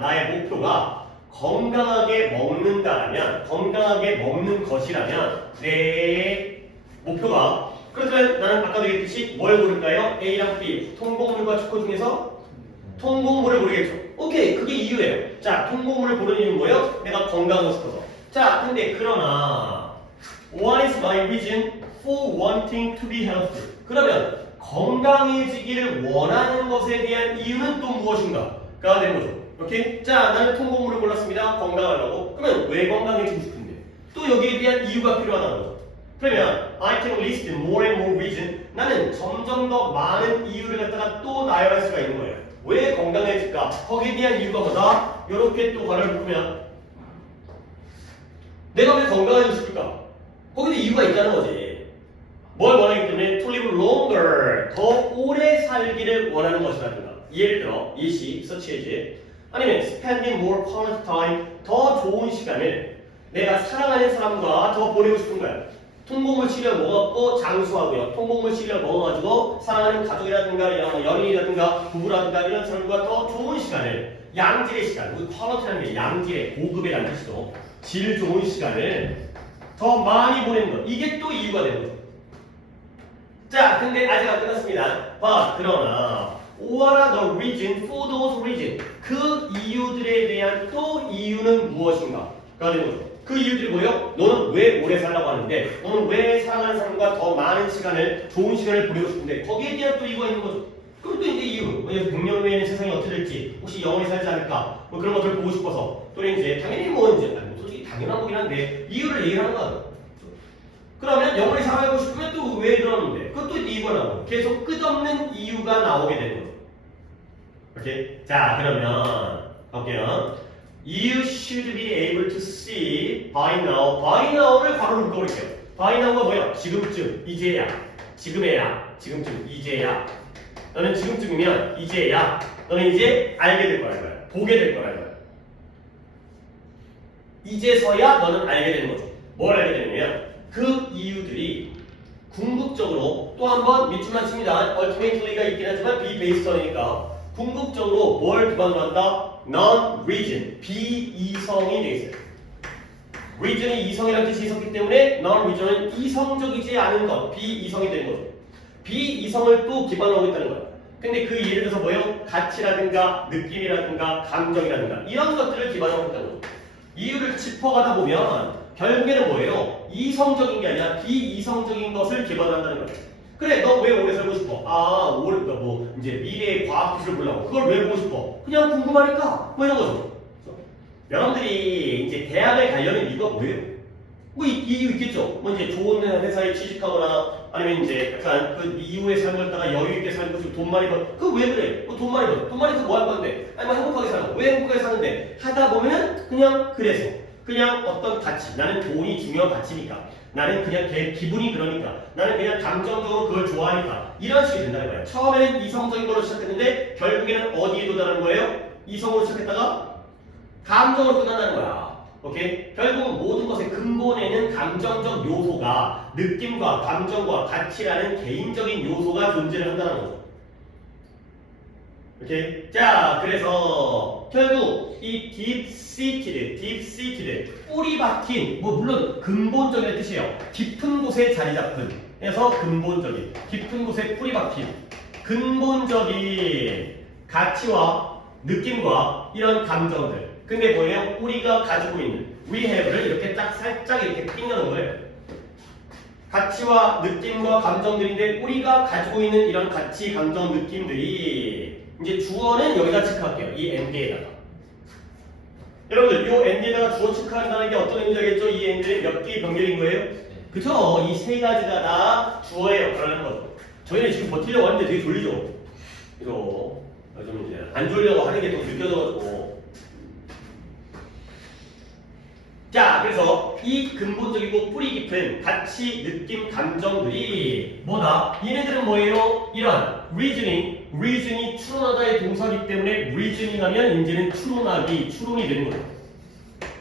나의 목표가 건강하게 먹는다라면, 건강하게 먹는 것이라면 내 목표가 그렇다면 나는 아까도 얘기했듯이 뭘 고를까요? A랑 B, 통곡물과 초코 중에서 통곡물을 고르겠죠. 오케이, 그게 이유예요. 자, 통곡물을 고르는 이유는 뭐예요? 내가 건강하고 싶어서. 자, 근데 그러나 what is my reason for wanting to be healthy? 그러면 건강해지기를 원하는 것에 대한 이유는 또 무엇인가가 되는 거죠. 오케이? 자, 나는 통곡물을 골랐습니다. 건강하려고. 그러면 왜 건강해지고 싶은데? 또 여기에 대한 이유가 필요하다는 거죠. 그러면 I can list more and more reason. 나는 점점 더 많은 이유를 갖다가 또 나열할 수가 있는 거예요. 왜 건강해질까? 거기에 대한 이유가 뭐다? 이렇게 또 괄호를 묶으면 내가 왜 건강해지고 싶을까? 거기도 이유가 있다는 거지. 뭘 원하기 때문에 to live longer, 더 오래 살기를 원하는 것이라든가. 예를 들어 예시, such as 아니면 spending more quality time, 더 좋은 시간을 내가 사랑하는 사람과 더 보내고 싶은 거야. 통곡물 치료를 먹었고 장수하고요. 통곡물 치료를 먹어가지고 사랑하는 가족이라든가 뭐 연인이라든가 부부라든가 이런 사람과 더 좋은 시간을 양질의 시간, 우리 퀄리티라는 게 양질의 고급이라는 뜻이죠. 질 좋은 시간을 더 많이 보내는 것. 이게 또 이유가 되는 거죠. 자, 근데 아직 안 끝났습니다. 그러나 what are the reason for those reason? 그 이유들에 대한 또 이유는 무엇인가? 가 되는 거죠. 그 이유들이 뭐예요? 너는 왜 오래 살라고 하는데, 너는 왜 사랑하는 사람과 더 많은 시간을, 좋은 시간을 보내고 싶은데, 거기에 대한 또 이유가 있는 거죠. 그럼 또 이제 이유, 100년 후에는 세상이 어떻게 될지, 혹시 영원히 살지 않을까, 뭐 그런 것들을 보고 싶어서, 또는 이제 당연히 뭐 이제 솔직히 당연한 거긴 한데 이유를 얘기하는 거야. 그러면 영원히 살아가고 싶으면 또 왜 그러는데, 그것도 이유가 나오고 계속 끝없는 이유가 나오게 되는 거죠. 오케이? 자, 그러면 볼게요. You should be able to see by now. by now를 괄호로 묶어볼게요. by now가 뭐야? 지금쯤, 이제야, 지금에야, 지금쯤, 이제야. 너는 지금쯤이면 이제야. 너는 이제 알게 될 거라는 거야. 보게 될 거라는 거야. 이제서야 너는 알게 되는 거죠. 뭘 알게 되냐면 그 이유들이 궁극적으로 또 한 번 밑줄만 칩니다. ultimately가 있긴 하지만 be based on이니까 궁극적으로 뭘 기반으로 한다? non-reason, 비이성이 되어 있어요. reason이 이성이라는 뜻이 있었기 때문에 non-reason은 이성적이지 않은 것, 비이성이 되는 거죠. 비이성을 또 기반으로 하겠다는 거예요. 근데 그 예를 들어서 뭐예요? 가치라든가 느낌이라든가 감정이라든가 이런 것들을 기반으로 하겠다는 거죠. 이유를 짚어가다 보면 결국에는 뭐예요? 이성적인 게 아니라 비이성적인 것을 기반으로 한다는 거예요. 그래, 너 왜 오래 살고 싶어? 올해 뭐 이제 미래의 과학 기술을 보려고. 그걸 왜 보고 싶어? 그냥 궁금하니까. 뭐 이런 거죠. 여러분들이 이제 대학을 가려는 이유가 뭐예요? 뭐 이유 있겠죠. 뭐 이제 좋은 회사에 취직하거나 아니면 이제 약간 그 이후의 삶을 갖다가 여유 있게 살고 싶고 돈 많이 벌. 그 왜 그래? 돈 많이 벌. 돈 많이 벌 뭐 할 건데? 아니 뭐 행복하게 살고. 왜 행복하게 사는데? 하다 보면 그냥 그래서. 그냥 어떤 가치. 나는 돈이 중요한 가치니까. 나는 그냥 기분이 그러니까. 나는 그냥 감정적으로 그걸 좋아하니까. 이런 식이 된다는 거예요. 처음에는 이성적인 걸로 시작했는데 결국에는 어디에 도달하는 거예요? 이성으로 시작했다가 감정으로 끝난다는 거야. 오케이? 결국은 모든 것의 근본에는 감정적 요소가 느낌과 감정과 가치라는 개인적인 요소가 존재를 한다는 거죠. 오케이? 자, 그래서 결국 이 deep-seated, 뿌리 박힌, 뭐 물론 근본적인 뜻이에요. 깊은 곳에 자리 잡은 해서 근본적인, 깊은 곳에 뿌리 박힌 근본적인 가치와 느낌과 이런 감정들. 근데 뭐예요? 우리가 가지고 있는 we have를 이렇게 딱 살짝 이렇게 핑하는 거예요. 가치와 느낌과 감정들인데 우리가 가지고 있는 이런 가치, 감정, 느낌들이 이제 주어는 여기다 체크할게요. 이 ND에다가. 여러분들, 이 ND에다가 주어 체크한다는 게 어떤 의미겠죠? 이 ND의 몇 개의 병렬인 거예요? 그쵸? 이 세 가지가 다 주어의 역할을 하는 거죠. 저희는 지금 버티려고 하는데 되게 졸리죠? 그죠? 좀 이제 안 졸려고 하는 게 더 느껴져가지고. 자, 그래서 이 근본적이고 뿌리 깊은 가치, 느낌, 감정들이 뭐다? 얘네들은 뭐예요? 이런 reason이 추론하다의 동사이기 때문에 reasoning 하면 이제는 추론이 되는 거예요.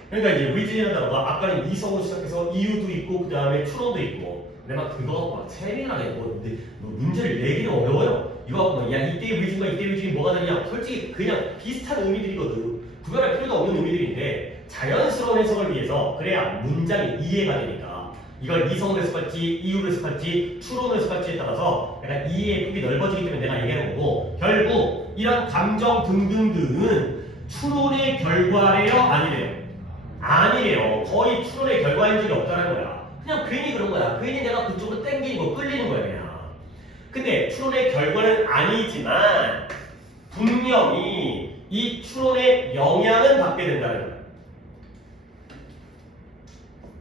그러니까 이제 reason이라다가 아까는 이성으로 시작해서 이유도 있고 그 다음에 추론도 있고. 근데 막 그거 막 세밀하게 뭐 문제를 내기는 어려워요. 이거 뭐 야 이때의 reason과 이때의 reason이 뭐가 다르냐? 솔직히 그냥 비슷한 의미들이거든. 구별할 필요도 없는 의미들인데 자연스러운 해석을 위해서 그래야 문장이 이해가 되니까 이걸 이성으로 해석할지 이유로 해석할지 추론으로 해석할지에 따라서 약간 이해의 폭이 넓어지기 때문에 내가 얘기하는 거고 결국 이런 감정 등등등은 추론의 결과래요? 아니래요? 아니래요. 거의 추론의 결과인 적이 없다는 거야. 그냥 괜히 그런 거야. 괜히 내가 그쪽으로 땡기는 거 끌리는 거야 그냥. 근데 추론의 결과는 아니지만 분명히 이 추론의 영향은 받게 된다는 거예요.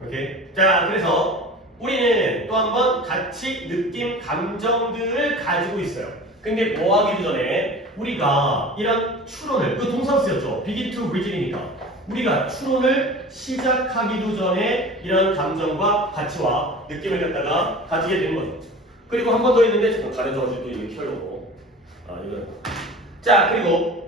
오케이? 자, 그래서 우리는 또 한 번 가치, 느낌, 감정들을 가지고 있어요. 근데 뭐 하기도 전에 우리가 이런 추론을, 그 동사 쓰였죠. begin to reason이니까. 우리가 추론을 시작하기도 전에 이런 감정과 가치와 느낌을 갖다가 가지게 되는 거죠. 그리고 한 번 더 있는데 잠깐 가려져가지고 또 이거 켜려고. 이거. 자, 그리고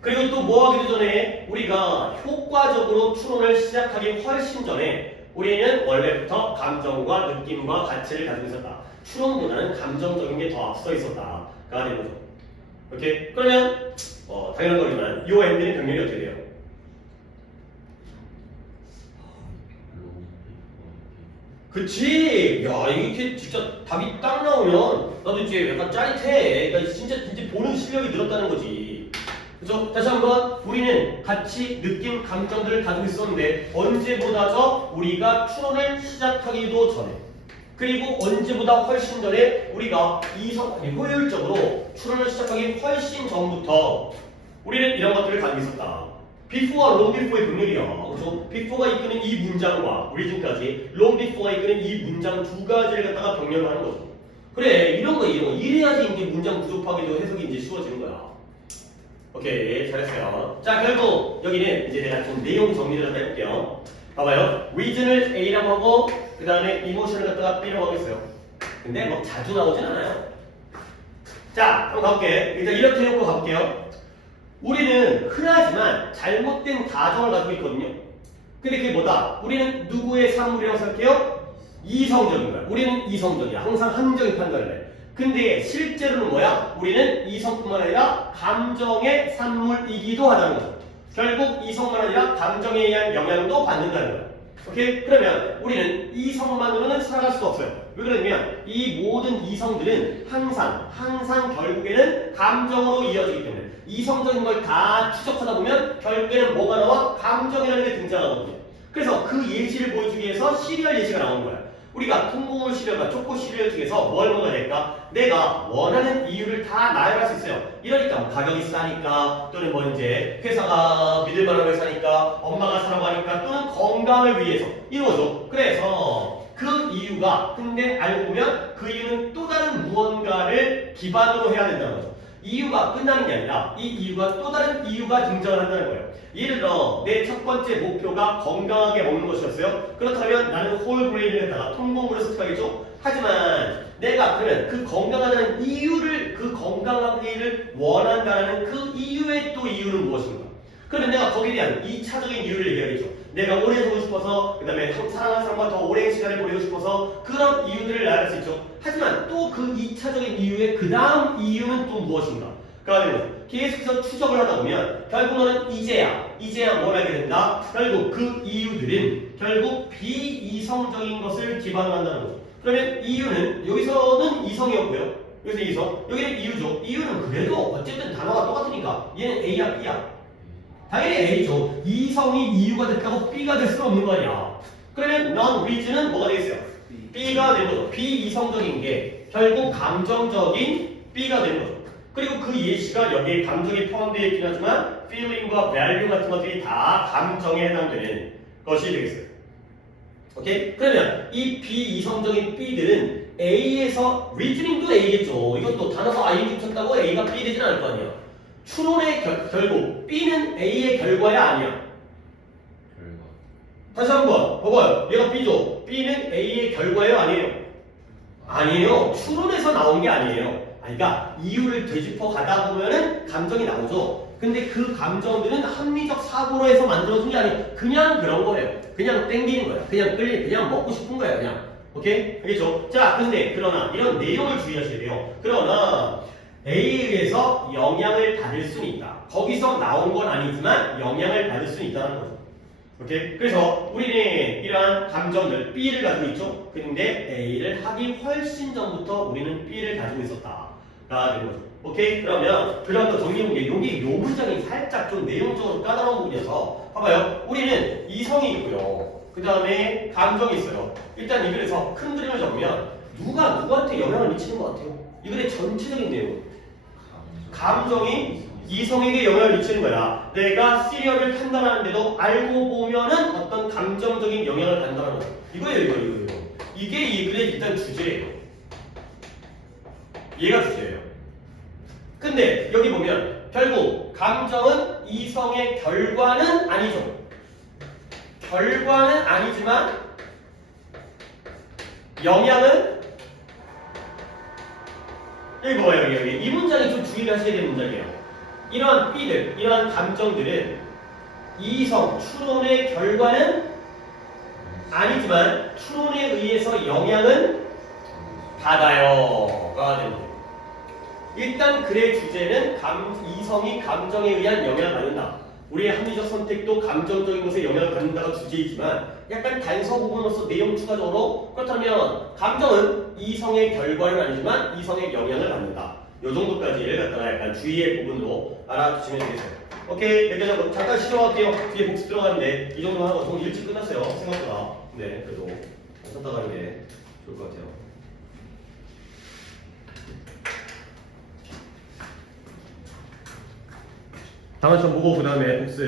그리고 또 뭐 하기도 전에 우리가 효과적으로 추론을 시작하기 훨씬 전에 우리는 원래부터 감정과 느낌과 가치를 가지고 있었다. 추론보다는 감정적인 게 더 앞서 있었다가 되는 거죠. 오케이? 그러면 당연한 거지만 요 엔딩의 병렬이 어떻게 돼요? 그치? 야, 이게 진짜 답이 딱 나오면 나도 이제 약간 짜릿해. 그러니까 진짜 보는 실력이 늘었다는 거지. 그죠? 다시 한번 우리는 가치, 느낌, 감정들을 가지고 있었는데 언제보다죠? 우리가 추론을 시작하기도 전에 그리고 언제보다 훨씬 전에 우리가 효율적으로 추론을 시작하기 훨씬 전부터 우리는 이런 것들을 가지고 있었다. before와 long before의 병렬이야. 그래서 before가 이끄는 이 문장과 origin까지 long before가 이끄는 이 문장 두 가지를 갖다가 병렬을 하는 거죠. 그래, 이런 거. 이래야지 이제 문장 구조 파괴도 해석이 이제 쉬워지는 거야. 오케이, 잘했어요. 자, 결국 여기는 이제 내가 좀 내용 정리를 갖다 해볼게요. 봐봐요. reason을 A라고 하고 그 다음에 emotion을 갖다가 B라고 하겠어요. 근데 뭐 자주 나오진 않아요. 자, 한번 가볼게. 일단 이렇게 해놓고 가볼게요. 우리는 흔하지만 잘못된 가정을 가지고 있거든요. 근데 그게 뭐다? 우리는 누구의 산물이라고 생각해요? 이성적인 거야. 우리는 이성적이야. 항상 합리적인 판단을 해. 근데 실제로는 뭐야? 우리는 이성뿐만 아니라 감정의 산물이기도 하다는 거죠. 결국 이성만 아니라 감정에 의한 영향도 받는다는 거야. 오케이? 그러면 우리는 이성만으로는 살아갈 수가 없어요. 왜 그러냐면 이 모든 이성들은 항상 결국에는 감정으로 이어지기 때문에 이성적인 걸 다 추적하다 보면 결국에는 뭐가 나와? 감정이라는 게 등장하거든요. 그래서 그 예시를 보여주기 위해서 시리얼 예시가 나오는 거야. 우리가 통곡물 시리얼과 초코 시리얼 중에서 뭘 먹어야 될까? 내가 원하는 이유를 다 나열할 수 있어요. 이러니까 뭐 가격이 싸니까 또는 뭐 이제 회사가 믿을만한 회사니까 엄마가 사라고 하니까 또는 건강을 위해서 이거죠. 그래서 그 이유가 근데 알고 보면 그 이유는 또 다른 무언가를 기반으로 해야 된다는 거죠. 이유가 끝나는 게 아니라 이 이유가 또 다른 이유가 등장을 한다는 거예요. 예를 들어 내 첫 번째 목표가 건강하게 먹는 것이었어요. 그렇다면 나는 홀그레인을 갖다가 통곡물을 섭취하겠죠. 하지만 내가 그러면 그 건강하다는 이유를 그 건강하기를 원한다는 그 이유의 또 이유는 무엇인가? 그러면 내가 거기에 대한 2차적인 이유를 얘기하겠죠. 내가 오래 살고 싶어서 그 다음에 사랑하는 사람과 더 오랜 시간을 보내고 싶어서 그런 이유들을 나열할 수 있죠. 하지만 또 그 2차적인 이유의 그 다음 이유는 또 무엇인가? 그러면 계속해서 추적을 하다 보면 결국 너는 이제야 뭘 알게 된다? 결국 그 이유들은 결국 비이성적인 것을 기반으로 한다는 거죠. 그러면 이유는 여기서는 이성이었고요. 여기서 이성, 여기는 이유죠. 이유는 그래도 어쨌든 단어가 똑같으니까 얘는 A야 B야. 당연히 A죠. 이성이 이유가 됐다고 B가 될 수는 없는 거 아니야. 그러면 non-reason은 뭐가 되겠어요? B가 되는 거죠. 비이성적인 게 결국 감정적인 B가 되는 거죠. 그리고 그 예시가 여기에 감정이 포함되어 있긴 하지만 feeling과 value 같은 것들이 다 감정에 해당되는 것이 되겠어요. 오케이? 그러면 이 비이성적인 B들은 A에서 reasoning도 A겠죠. 이것도 단어가 ing 붙였다고 A가 B 되진 않을 거 아니야. 추론의 결국 B는 A의 결과야 아니야? 다시 한번 봐봐요. 얘가 B죠. B는 A의 결과예요 아니에요? 아니에요. 추론에서 나온 게 아니에요. 그러니까 이유를 되짚어 가다 보면은 감정이 나오죠. 근데 그 감정들은 합리적 사고로 해서 만들어진 게 아니에요. 그냥 그런 거예요. 그냥 땡기는 거예요. 그냥 먹고 싶은 거예요. 그냥. 오케이? 알겠죠? 자, 근데 그러나 이런 내용을 주의하셔야 돼요. 그러나 A에 의해서 영향을 받을 수는 있다. 거기서 나온 건 아니지만 영향을 받을 수는 있다는 거죠. 오케이? 그래서 우리는 이러한 감정들 B를 가지고 있죠. 근데 A를 하기 훨씬 전부터 우리는 B를 가지고 있었다가 되는 거죠. 오케이? 그러면 더 정리해보면 여기 요 문장이 살짝 좀 내용적으로 까다로운 부분이어서 봐봐요. 우리는 이성이 있고요. 그 다음에 감정이 있어요. 일단 이 글에서 큰 그림을 잡으면 누가 누구한테 영향을 미치는 것 같아요? 이 글의 전체적인 내용 감정이 이성에게 영향을 미치는 거야. 내가 시리얼을 판단하는데도 알고 보면은 어떤 감정적인 영향을 받는다는 거. 이거예요, 이거. 이게 이 글의 일단 주제예요. 얘가 주제예요. 근데 여기 보면 결국 감정은 이성의 결과는 아니죠. 결과는 아니지만 영향은 여기 봐봐요. 여기 이 문장이 좀 주의를 하셔야 되는 문장이에요. 이러한 B들, 이러한 감정들은 이성, 추론의 결과는 아니지만 추론에 의해서 영향은 받아요가 되는 거예요. 일단 글의 주제는 이성이 감정에 의한 영향을 받는다. 우리의 합리적 선택도 감정적인 것에 영향을 받는다가 주제이지만 약간 단서 부분으로서 내용 추가적으로 그렇다면 감정은 이성의 결과는 아니지만 이성의 영향을 받는다. 이 정도까지를 갖다가 약간 주의의 부분으로 알아주시면 되겠어요. 오케이, 여기까지 잠깐 쉬어갈게요. 뒤에 복습 들어가는데 이 정도만 하고 좀 일찍 끝났어요. 생각보다. 네, 그래도 쉬었다 가는 게 좋을 것 같아요. 다음 시험 보고 그 다음에 복습